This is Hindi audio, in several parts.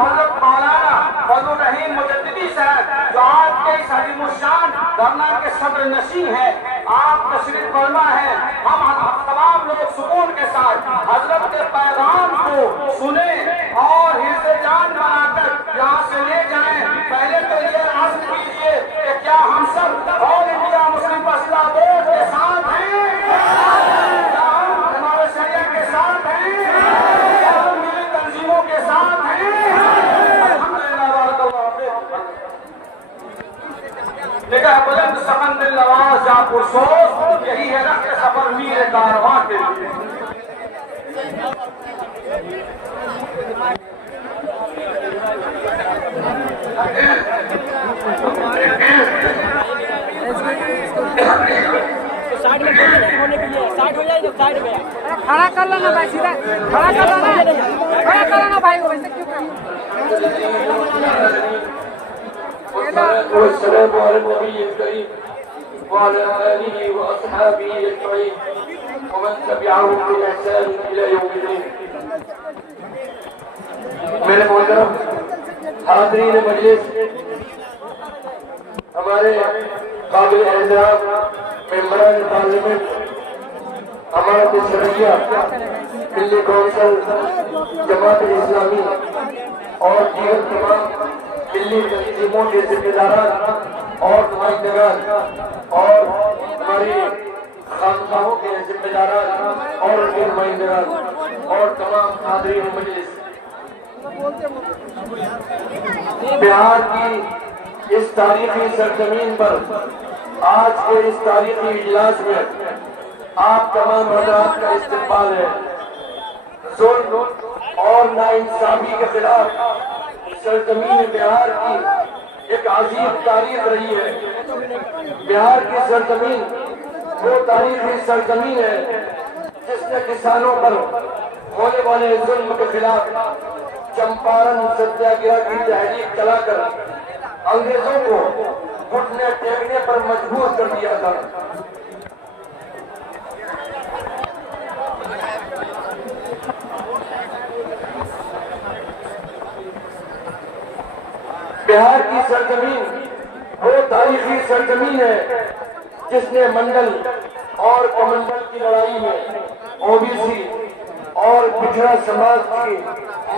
हजरत मौलाना फजल रहीम मुजद्दिदी साहब जो आज के इस अजीमुशान धरना के सदर नशीं है, आप तशरीफ फरमा है। हम तमाम लोग सुकून के साथ हजरत के पैगाम को सुने और हिस्से जान बनाकर यहाँ से ले जाएं। पहले तो ये अर्ज कीजिए कि क्या हम सब ऑल इंडिया मुस्लिम फैसला बोर्ड के साथ हैं? क्या हम हमारे शरिया के साथ हैं? और मिली तंजीमों के साथ हैं? निगाह बुलंद सफन दिल नवाज जा पुरसोस, यही है रख सफर मीर कारवां के लिए। साइड में होने के लिए साइड हो जाएगा, साइड में खड़ा कर लेना भाई, सीधा खड़ा कर लेना, खड़ा कर लेना भाई को, वैसे क्यों मेरे मोहतरम हाज़रीन मजलिस, हमारे काबिल एहतराम मेंबरान पार्लियामेंट, हमारा शरिया दिल्ली कौंसिल जमात इस्लामी और दीगर तमाम दिल्ली तंजीमों के जिम्मेदारान और नुमाइंदगान और हमारी खानकाहों के जिम्मेदारान और उनके नुमाइंदगान और तमाम हाज़रीन मजलिस, बिहार की इस तारीखी सरजमीन पर आज के इस तारीखी इजलास में आप तमाम हज़रात का इस्तकबाल है। जुल्म और नाइंसाफी के खिलाफ सरजमीन बिहार की एक अजीब तारीख रही है। बिहार की सरजमीन वो तारीखी सरजमीन है जिसने किसानों पर होने वाले जुल्म के खिलाफ चंपारण सत्याग्रह की तहरीक चलाकर अंग्रेजों को घुटने टेकने पर मजबूर कर दिया था। बिहार की सरजमीन वो तारीखी सरजमीन है जिसने मंडल और कमंडल की लड़ाई में ओबीसी और पिछड़ा समाज की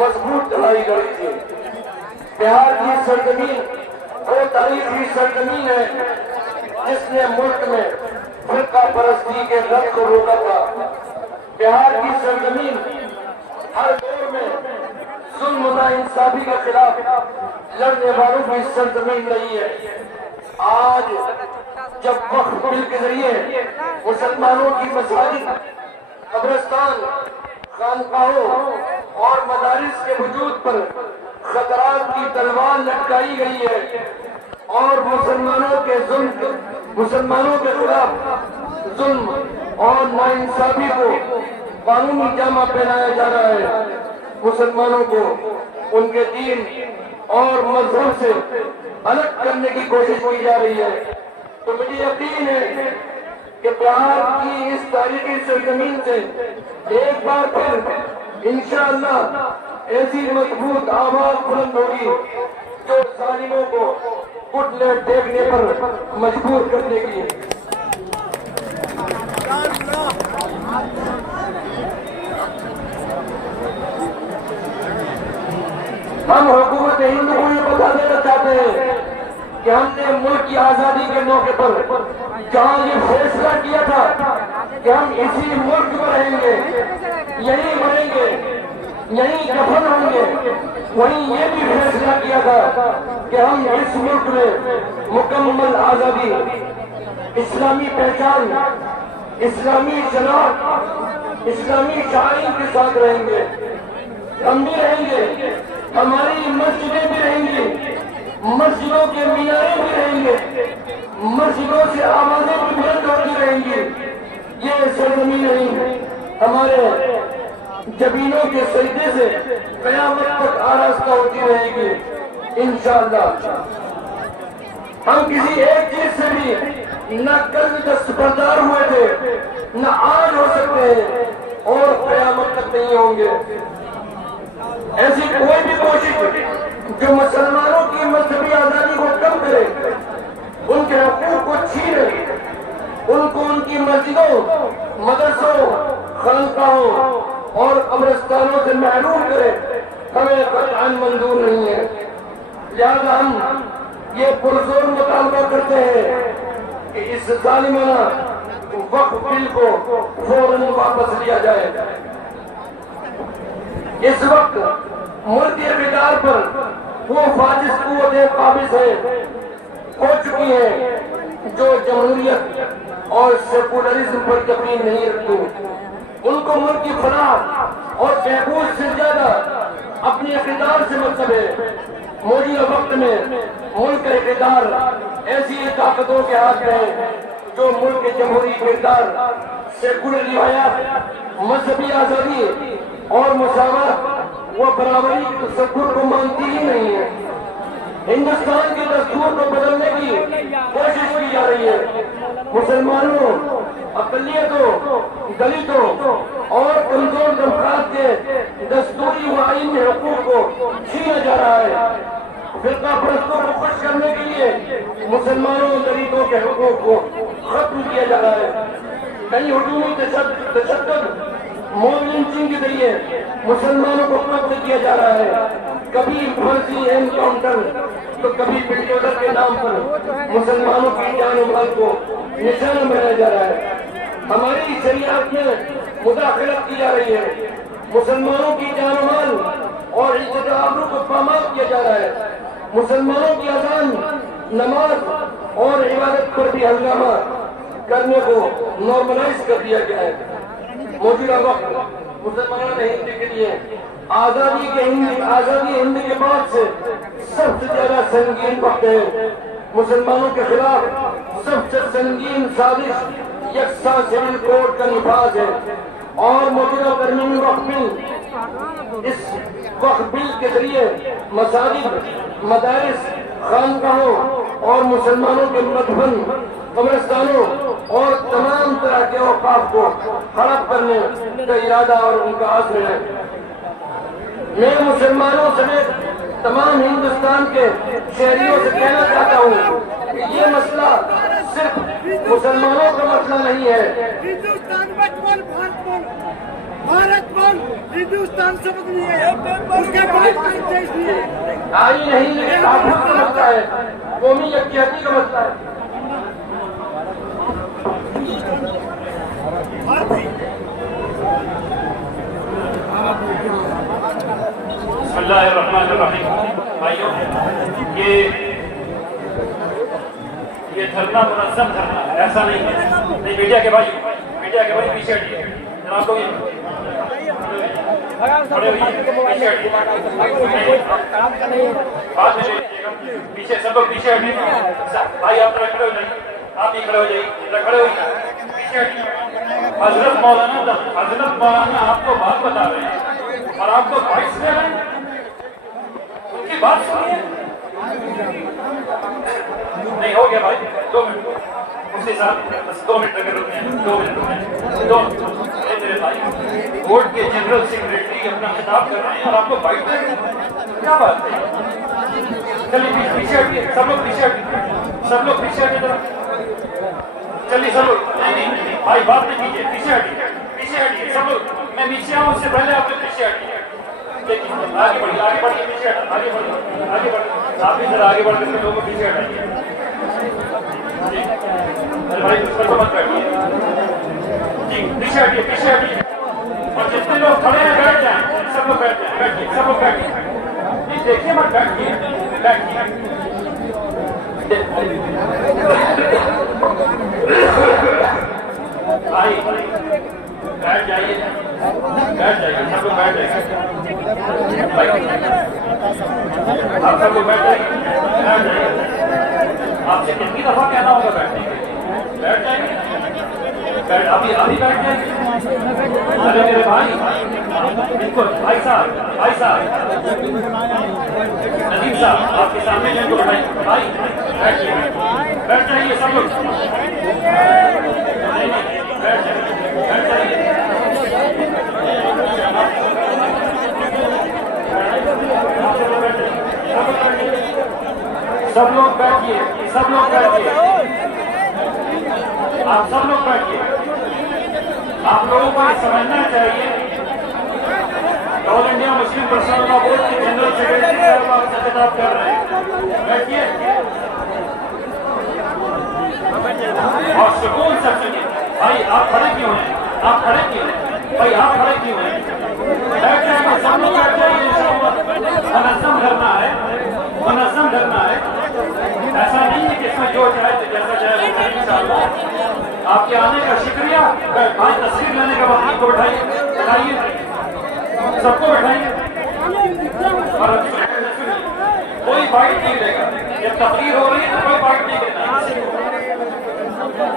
मजबूत लड़ाई लड़ी थी। बिहार की सरजमीन वो तारीखी सरजमीन है जिसने मुल्क में फिरका परस्ती के रथ को रोका था। बिहार की सरजमीन हर दौर में जुल्म नाइंसाफी के खिलाफ लड़ने वालों की सरजमीन रही है। आज जब वक्फ बिल के जरिए मुसलमानों की मसाजिद, कब्रिस्तान, खानकाहों और मदारिस के वजूद पर खतरात की तलवार लटकाई गई है और मुसलमानों के खिलाफ जुल्म और नाइंसाफी को कानूनी जामा पहनाया जा रहा है। मुसलमानों को उनके दीन और मजहब से अलग करने की कोशिश की जा रही है। तो मुझे यकीन है कि बिहार की इस तारीखी सरजमीन से एक बार फिर इंशाअल्लाह ऐसी मजबूत आवाज बुलंद होगी जो जालिमों को घुटने टेकने पर मजबूर कर देगी। हम हुकूमत हिंद को ये बता देना चाहते हैं कि हमने मुल्क की आजादी के मौके पर जहाँ ये फैसला किया था कि हम इसी मुल्क में रहेंगे, यहीं मरेंगे, यहीं दफन होंगे, वहीं ये भी फैसला किया था कि हम इस मुल्क में मुकम्मल आजादी, इस्लामी पहचान, इस्लामी शनाख्त, इस्लामी शाइन के साथ रहेंगे। हम भी रहेंगे, हमारी मस्जिदें भी रहेंगी, मस्जिदों के मीनारे भी रहेंगे, मस्जिदों से आवाजें भी बुलंद होती रहेंगी। ये सरजमीन नहीं हमारे जमीनों के सजदे से कयामत तक आरास्ता होती रहेगी इंशाअल्लाह। हम किसी एक चीज से भी न कल दस्तबरदार हुए थे, न आज हो सकते हैं और कयामत तक नहीं होंगे। ऐसी कोई भी कोशिश हमें कतई मंजूर नहीं है। लिहाजा हम ये पुरजोर मुतालबा करते हैं कि इस जालिमाना वक्फ बिल को फौरन वापस लिया जाए। इस वक्त मुल्क इक़्तिदार पर वो फाजिश कुव्वतें काबिज हो चुकी हैं जो जमहूरियत और सेकुलरिज्म पर यकीन नहीं रखती। उनको मुल्क की फलाह और बहबूद से ज्यादा अपनी इक़्तिदार से मतलब है। मौजूदा वक्त में मुल्क का इक़्तिदार ऐसी ताकतों के हाथ में है जो मुल्क के जमहूरी किरदार, सेकुलर रिवायात, मजहबी आजादी और मुसावरत व बराबरी के तसव्वुर को मानती ही नहीं है। हिंदुस्तान के दस्तूर को बदलने की कोशिश की जा रही है। मुसलमानों, अक़लियतों, दलितों और कमजोर तबक़ात के दस्तूरी व आईनी हुकूक को छीना जा रहा है। फिरका परस्तों को खुश करने के लिए मुसलमानों और दलितों के हुकूक को खत्म किया जा रहा है। कई हुजूमी तशद्दुद, मॉब लिंचिंग के जरिए मुसलमानों को कब्ज़ किया जा रहा है। कभी फर्जी एनकाउंटर तो कभी बिल्डोजर के नाम पर मुसलमानों की जान और माल को निशाना बनाया जा रहा है। हमारी शरीयत में मुदाखलत की जा रही है। मुसलमानों की जान और माल और इज्जत आबरू को पामाल किया जा रहा है। मुसलमानों की अजान, नमाज और इबादत पर भी हंगामा करने को नॉर्मलाइज कर दिया गया है। मौजूदा वक्त मुसलमानों ने हिंद के लिए आजादी हिंद के बाद से सबसे ज्यादा संगीन वक्त है। मुसलमानों के खिलाफ सबसे संगीन साजिश यकसा सिविल कोड का निफाज है और मौजूदा तरमीमी वक्फ बिल, इस वक्फ बिल के जरिए मसाजिद, मदारिस, खानकाहों और मुसलमानों के मदफन, कब्रिस्तानों और तमाम तरह के औकाफ को हड़प करने का इरादा और उनका आज़्म है। मैं मुसलमानों समेत तमाम हिंदुस्तान के शहरियों से कहना चाहता हूँ कि ये मसला सिर्फ मुसलमानों का मसला नहीं है। हिंदुस्तान मत बोल, भारत बोल, हिंदुस्तान से बदली है, उसके बाद देश नहीं है। आई नहीं, ये ताबूत का मसला है, कौमी यकजहती का मसला है। बिस्मिल्लाहिर्रहमानिर्रहीम। भाइयों, ये धरना मुनज़्ज़म धरना है, ऐसा नहीं है। नहीं, मीडिया के भाई पीछे हटिए। जनाब लोग खड़े होइए, पीछे हटिए। बाद में लीजिएगा, पीछे सब लोग पीछे हटिए। भाई आप खड़े हो जाइए, आप ही खड़े हो जाइए, खड़े होइए, पीछे हटिए। हजरत मौलाना आपको बात बता रहे हैं और आपको वॉइस दे रहे हैं, उनकी बात सुनिए। नहीं हो गया भाई, 2 मिनट उसके साथ बस 2 मिनट अगर रुके हैं, 2 मिनट रुके, 2 मिनट। मेरे भाई कोर्ट के जनरल सेक्रेटरी अपना खिताब कर रहे हैं और आपको बाइट दे रहे हैं, क्या बात है? चलिए पीछे हटिए, सब लोग पीछे हटिए, सब लोग पीछे हटिए। चलिए सब लोग, नहीं भाई बात नहीं कीजिए, पीछे हटिए सब लोग। मैं नीचे आऊँ उससे पहले आप लोग पीछे हटिए। देखिए आगे बढ़िए, पीछे आगे बढ़िए। आप भी जरा आगे बढ़ करके लोगों को पीछे हटाइए। अरे भाई उस पर तो मत बैठिए जी, पीछे हटिए। और जितने लोग खड़े हैं बैठ जाएं, सब लोग बैठिए, सब लोग बैठिए। देखिए मत बैठिए। भाई बैठ जाइए, सब लोग बैठ जाइए। आप सब लोग बैठ जाइए। आपसे कितनी दफा कहना होगा बैठने के लिए? बैठ जाएंगे, अभी बैठ जाएंगे। अरे मेरे भाई, बिल्कुल भाई साहब नदीम साहब, आपके सामने जिनको बैठाइए। भाई बैठ जाइए सब लोग, बैठ जाइए। सब लोग बैठिए, आप सब लोग बैठिए। आप लोगों को समझना चाहिए all India Muslim personal law board के जनरल सेक्रेटरी साहब आपसे खिताब कर रहे हैं। बैठिए और सुकून से सुनिए। भाई आप खड़े क्यों हैं? आप खड़े क्यों हैं? भाई आप खड़े क्यों हैं? बैठ जाइए, सब लोग बैठ जाइए। मुनज़्ज़म करना है, मुनज़्ज़म करना है। ऐसा नहीं है कि इसमें जो चाहे तो जैसा चाहे इंशाअल्लाह। आपके आने का शुक्रिया। भाई तस्वीर लेने के बाद को बैठाइए, बैठाइए, सबको बैठाइए। और कोई बाइट नहीं लेगा। जब तकरीर हो रही है तो कोई बाइट नहीं लेना।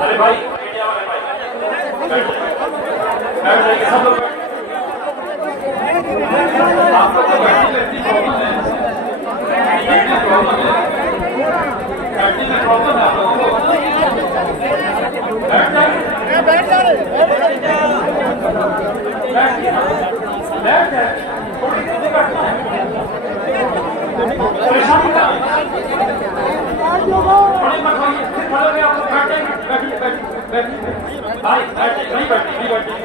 अरे भाई मीडिया वाले भाई बैठ जाइए, सब लोग। आपको तो बैठने में प्रॉब्लम है, बैठने में प्रॉब्लम है आप लोगों को। बैठ जाइए, बैठ जाइए, थोड़ी देर बैठना है, परेशानी का बड़े मत होइए। फिर खड़े हो आप लोग बैठ जाइए, बैठिए बैठिए बैठिए भाई, बैठिए, नहीं बैठिए, नहीं बैठिए,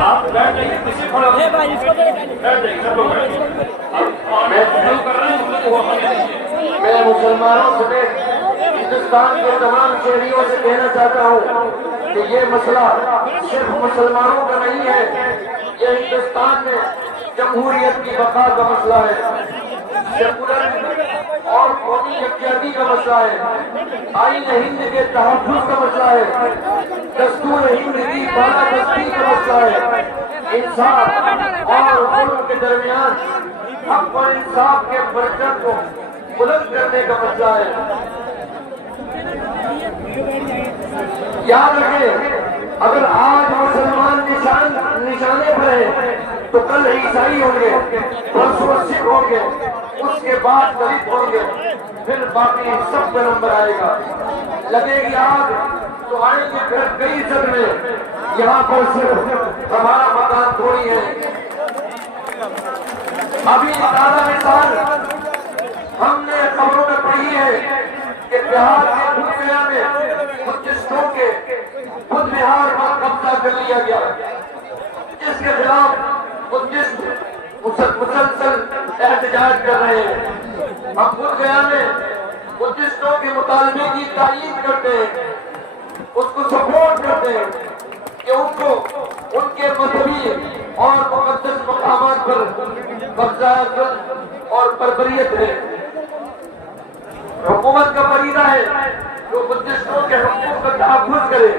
आप बैठ जाइए, किसी खड़े हो बैठ जाइए, सब लोग बैठिए। कर रहे हैं मैं मुसलमानों समेत हिंदुस्तान के तमाम शहरियों से कहना चाहता हूँ कि ये मसला सिर्फ मुसलमानों का नहीं है, ये हिंदुस्तान में जमहूरियत की बका का मसला है, सेकुलर और कौमी यकजहती का मसला है, आईन हिंद के तहफ़्फ़ुज़ का मसला है, दस्तूर हिंद की बालादस्ती का मसला है, इंसाफ और जुल्म के दरमियान हक और इंसाफ के परचम को बुलंद करने का मसला है। याद रखें, अगर आज मुसलमान निशाने पर है तो कल ईसाई होंगे, परसों सिख होंगे, उसके बाद दलित होंगे, फिर बाकी सब पे नंबर आएगा। लगेगी आग तो आएंगे फिर कई जगह। यहाँ पर सिर्फ हमारा मकान थोड़ी है। अभी ताज़ा मिसाल हमने खबरों में पढ़ी है कि बिहार के बुद्धगया में बुद्धिस्टों के बुद्ध विहार पर कब्जा कर लिया गया, जिसके खिलाफ बुद्धिस्ट मुसलसल एहतजाज कर रहे हैं। हम बुद्धगया में बुद्धिस्टों के मुतालबे की तायीद करते हैं, उसको सपोर्ट करते हैं कि उनको उनके मजहबी और मुकद्दस मकामात पर कब्जा और बर्बरियत है। हुकूमत का फरीदा है जो बुद्धिस्टों के हुकूक का तहफ़्फ़ुज़ करे,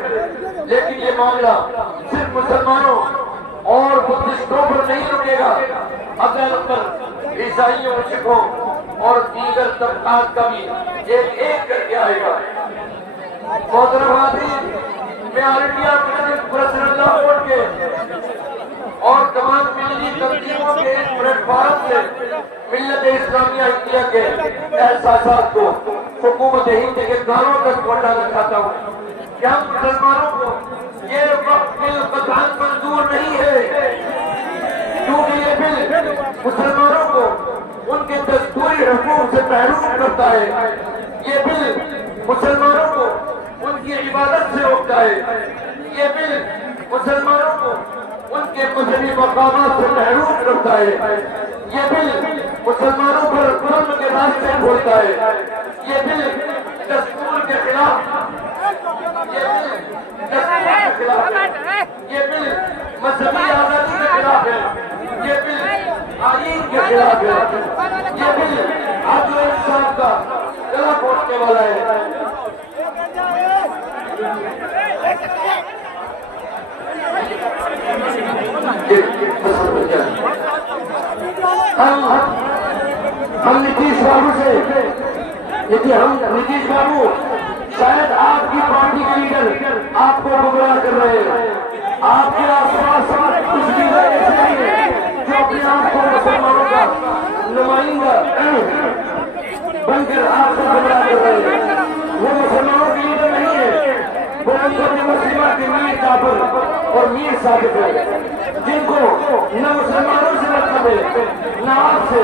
लेकिन ये मामला सिर्फ मुसलमानों और बुद्धिस्टों पर नहीं रुकेगा, अगल पर ईसाइयों, सिखों और दीगर तबकात का भी एक एक करके आएगा। मोहतरम हाज़रीन, मैं all India Muslim personal law board के और तमाम मिली तंजीमों के इस प्लेटफॉर्म से मिल्लत इस्लामिया इंडिया के एहसासात को हुकूमत हिंद के कानों तक पहुंचाना चाहता हूँ कि हम मुसलमानों को ये वक्त बिल कतई मंजूर नहीं है, क्योंकि ये बिल मुसलमानों को उनके दस्तूरी हुकूक से महरूम करता है। ये बिल मुसलमानों को उनकी इबादत से रोकता है। ये बिल मुसलमानों को उनके मजहबी मकामात से महरूम करता है। ये बिल मुसलमानों पर जुल्म के रास्ते खोलता है। ये बिल दस्तूर के खिलाफ, ये बिल दस्तूर के खिलाफ है, ये बिल मजहबी आजादी के खिलाफ है, ये बिल आईन के खिलाफ है, ये बिल आदल और इंसाफ का गला घोटने वाला है। हम नीतीश बाबू से, नीतीश बाबू शायद आपकी पार्टी के लीडर आपको गुमराह कर रहे हैं। आपके आसपास कुछ लीडर ऐसे नहीं है जो अपने आप को मुसलमानों का नुमाइंदा बनकर आपको गुमराह कर रहे हैं। वो मुसलमानों के लीडर नहीं है, वो मुस्लिमा के मीर जाफर और मीर साबित है, जिनको न मुसलमानों से मतलब है, न आपसे,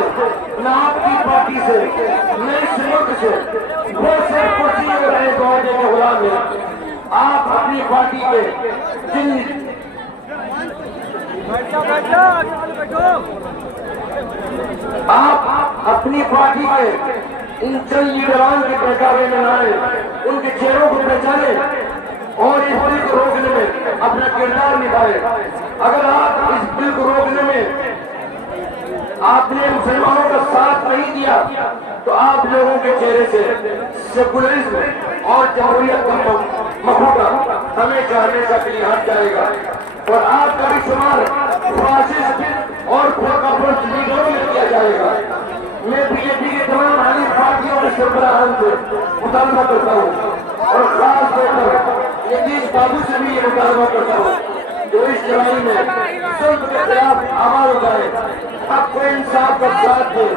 न आपकी पार्टी से, न इस मुल्क से। वो सिर्फ कुर्सी और है दौड़ने के गुलाम है। आप अपनी पार्टी के जिन आप अपनी पार्टी के इन चंद लीडरान के पहचाने में आए, उनके चेहरों को पहचाने और इस बिल को रोकने में अपना किरदार निभाए। अगर आप इस बिल को रोकने में आपने मुसलमानों का साथ नहीं दिया तो आप लोगों के चेहरे से सेकुलरिज्म और जमहूरियत का मफहूम हमेशा हमेशा के लिए हट जाएगा और आपका भी शुमार फासिस्ट और फुरकापरस्त लीडरों में किया जाएगा। मैं बीजेपी के तमाम हाली पार्टियों के सरबराहान से मुतालबा करता हूँ और खास तौर पर नीतीश बाबू से भी ये मुतालबा करता हूँ जो इस लड़ाई में जुल्म के खिलाफ आवाज उठाए, आपको इंसाफ का साथ दे।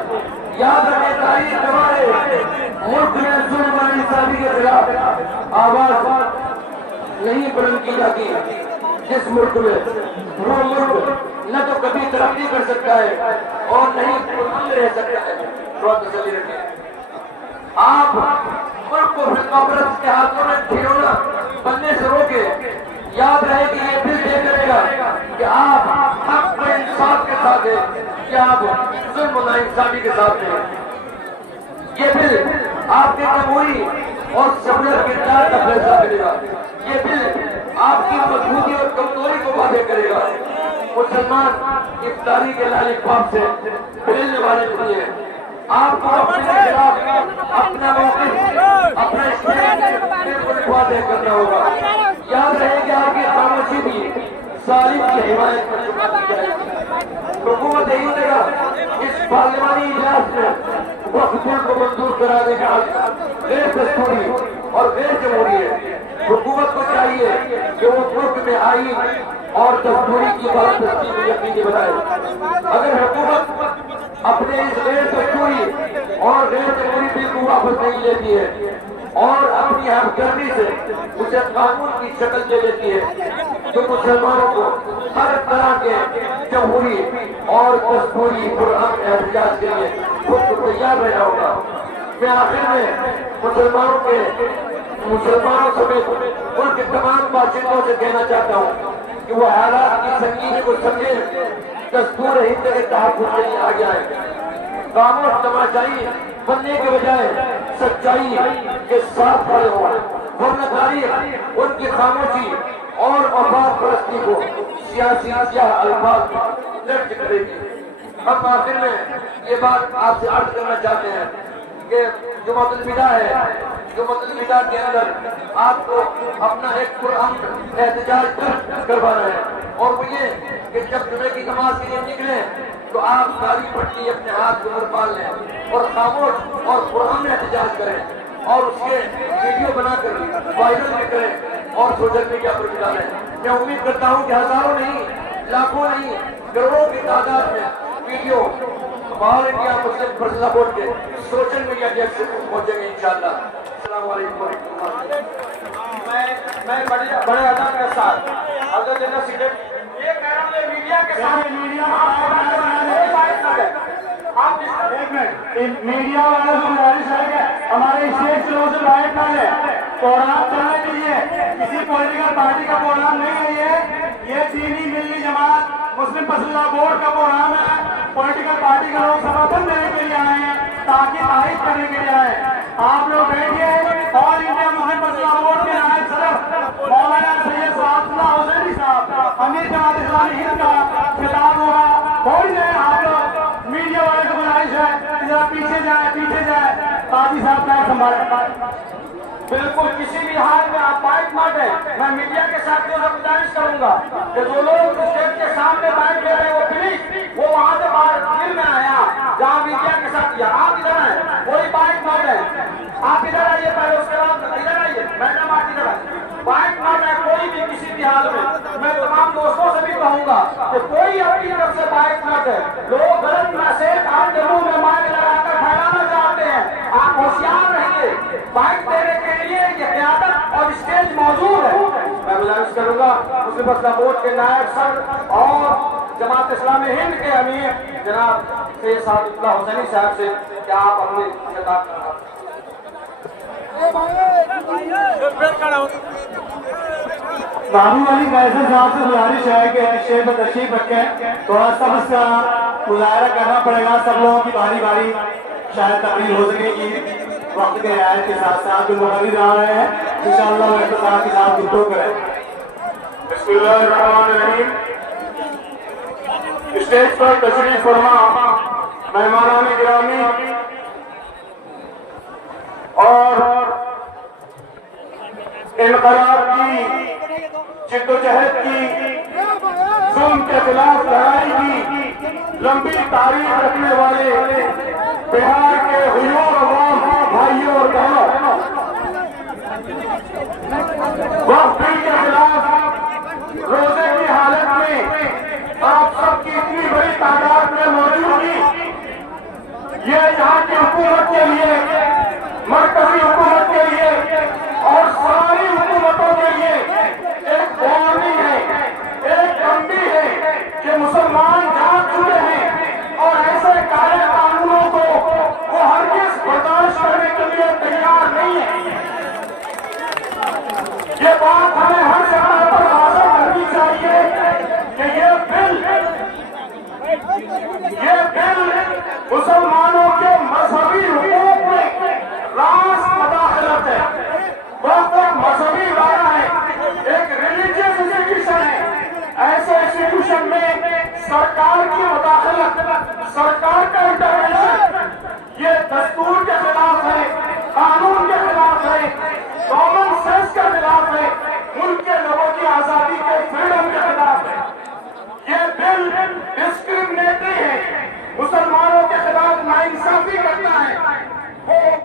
याद रखें, तारीख हमारे मुल्क में जुल्म और इंसाफी के खिलाफ आवाज नहीं बुलंद की जाती। जिस मुल्क में वो मुल्क न तो कभी तरक्की कर सकता है और नहीं बुलंद रह सकता है। थोड़ा तसल्ली रखें। आप मुल्क को फिरकापरस्त के हाथों में खिलौना बनने से रोके। याद रहे कि ये बिल तय करेगा कि आप हक और इंसाफ के साथ हैं कि आप जुल्म और नाइंसाफी के साथ हैं। ये बिल आपके जमहूरी और सेकुलर किरदार का फैसला करेगा। ये बिल आपकी मजबूती और कमजोरी को वादे करेगा। मुसलमान इफ्तारी के लालिपाप से खेलने वाले नहीं है। आपको अपने खिलाफ अपना मौक़िफ़ अपना स्टैंड वादे करना होगा। याद रहे कि आपकी खामोशी भी सालिम की हिमायत में चुका दी जाएगी। हुकूमत यही देगा इस पार्लियामानी इजलास में वक्फ बिल को मंजूर कराने का गैर दस्तूरी और गैर जमहूरी है। हुकूमत को चाहिए कि वो मुल्क में आईन और दस्तूरी की बातचीत को यकीनी बनाए। अगर हुकूमत अपने इस गैर दस्तूरी और गैर जमहूरी बिल को वापस नहीं लेती है और अपनी हमदर्दी से उसे कानून की शक्ल दे देती है तो मुसलमानों को हर तरह के जमहूरी और दस्तूरी पुरअमन एहतियात के लिए खुद को तैयार रहना होगा। मैं आखिर में मुसलमानों समेत उनके तमाम बाशिंदों से कहना चाहता हूँ कि वो हालात की संगीन को समझे, दस्तूर हिंद के तहफ़्फ़ुज़ के लिए आगे आए। खामोश तमाशाई बनने के बजाय सच्चाई के साथ खड़े हो, वरना तारीख उनकी खामोशी और वफाद परस्ती को सियासी अल्फाज दर्ज करेगी। हम आखिर में ये बात आपसे अर्ज करना चाहते हैं कि जुमातुल विदा है, जुमातुल विदा के अंदर आपको अपना एक पुरअमन एहतजाज करवाना है और वो ये कि जब जुमे की नमाज के लिए निकले तो आप सारी पट्टी अपने हाथ के ऊपर बांध लें और खामोश और पुरअमन एहतजाज करें और उसके वीडियो बनाकर वायरल भी करें और सोशल मीडिया पर भी डालें। मैं उम्मीद करता हूँ कि हजारों नहीं, लाखों नहीं, करोड़ों की तादाद में video all India Muslim personal board के सोशल मीडिया डेस्क से पहुंचेंगे इंशाअल्लाह। अस्सलाम वालेकुम। मैं बड़े अदब के साथ अगर देना सिगरेट ये कह रहा हूँ मीडिया के सामने मीडिया आप एक मिनट मीडिया वालों से गुजारिश है हमारे स्टेट से लोगों से बाइट ना ले। प्रोग्राम चलने के लिए किसी पॉलिटिकल पार्टी का प्रोग्राम नहीं है। ये दीनी मिल्ली जमात मुस्लिम पर्सनल बोर्ड का प्रोग्राम है। पॉलिटिकल पार्टी के लोग समर्थन देने के लिए आए हैं ताकि तारीफ करने के लिए आए। आप लोग बैठिए। All India Muslim personal board के नायब सदर मौलाना सैयद सादुल्लाह हुसैनी साहब अमीर जमात इस्लामी हिंद का खिताब होगा। थोड़ी देर आप लोग मीडिया वाले को गुजारिश है जरा पीछे जाए काजी साहब का संभाले। बिल्कुल किसी भी हाल में आप बाइक मारे। मैं मीडिया के साथियों से गुजारिश करूंगा कि जो लोग स्टेज के सामने बाइक ले रहे हैं वो प्लीज वो वहां से बाहर फिर में आया जहाँ मीडिया के साथ आप इधर आए, कोई बाइक मार रहे आप इधर आइए पहले, उसके बाद इधर आइए, मैडम आप इधर आइए। बाइक मार रहे कोई भी किसी भी हाल में। मैं तमाम दोस्तों से भी कहूंगा कि कोई अपनी तरफ से बाइक मार रहे लोग गलत मैसेज आपके मुंह में माइक लगाकर फैलाना चाहते हैं। आप होशियार रहिए। बाइक देने के लिए ये क़यादत और स्टेज मौजूद है। मैं गुजारिश करूंगा मुस्लिम पर्सनल बोर्ड के नायब सदर और जमात इस्लामी हिंद के अमीर जनाब सैयद सादुल्लाह हुसैनी साहब से क्या आप अपने खिताब करना। बाबू वाली कैसे साहब से गुजारिश है कि स्टेज पर तशरीफ रखें। थोड़ा सा उसका मुजाहरा करना पड़ेगा सब लोगों की बारी बारी, शायद तकरीर हो सकेगी वक्त के रियायत के साथ साथ। जो मुखर्रिर आ रहे हैं इंशाअल्लाह वो इख्तिसार के साथ गुफ्तगू करें। बिस्मिल्लाहिर्रहमानिर्रहीम। स्टेज पर तशरीफ फरमा मेहमानान गिरामी और इनकलाब की जिद्दोजहद की, जुल्म के खिलाफ लड़ाई की लंबी तारीख रखने वाले बिहार के हुजूर अवाम भाइयों और बहनों, वक्त बिल के खिलाफ रोजे की हालत में आप सबकी इतनी बड़ी तादाद में मौजूदगी, ये यहाँ की हुकूमत के लिए मरकजी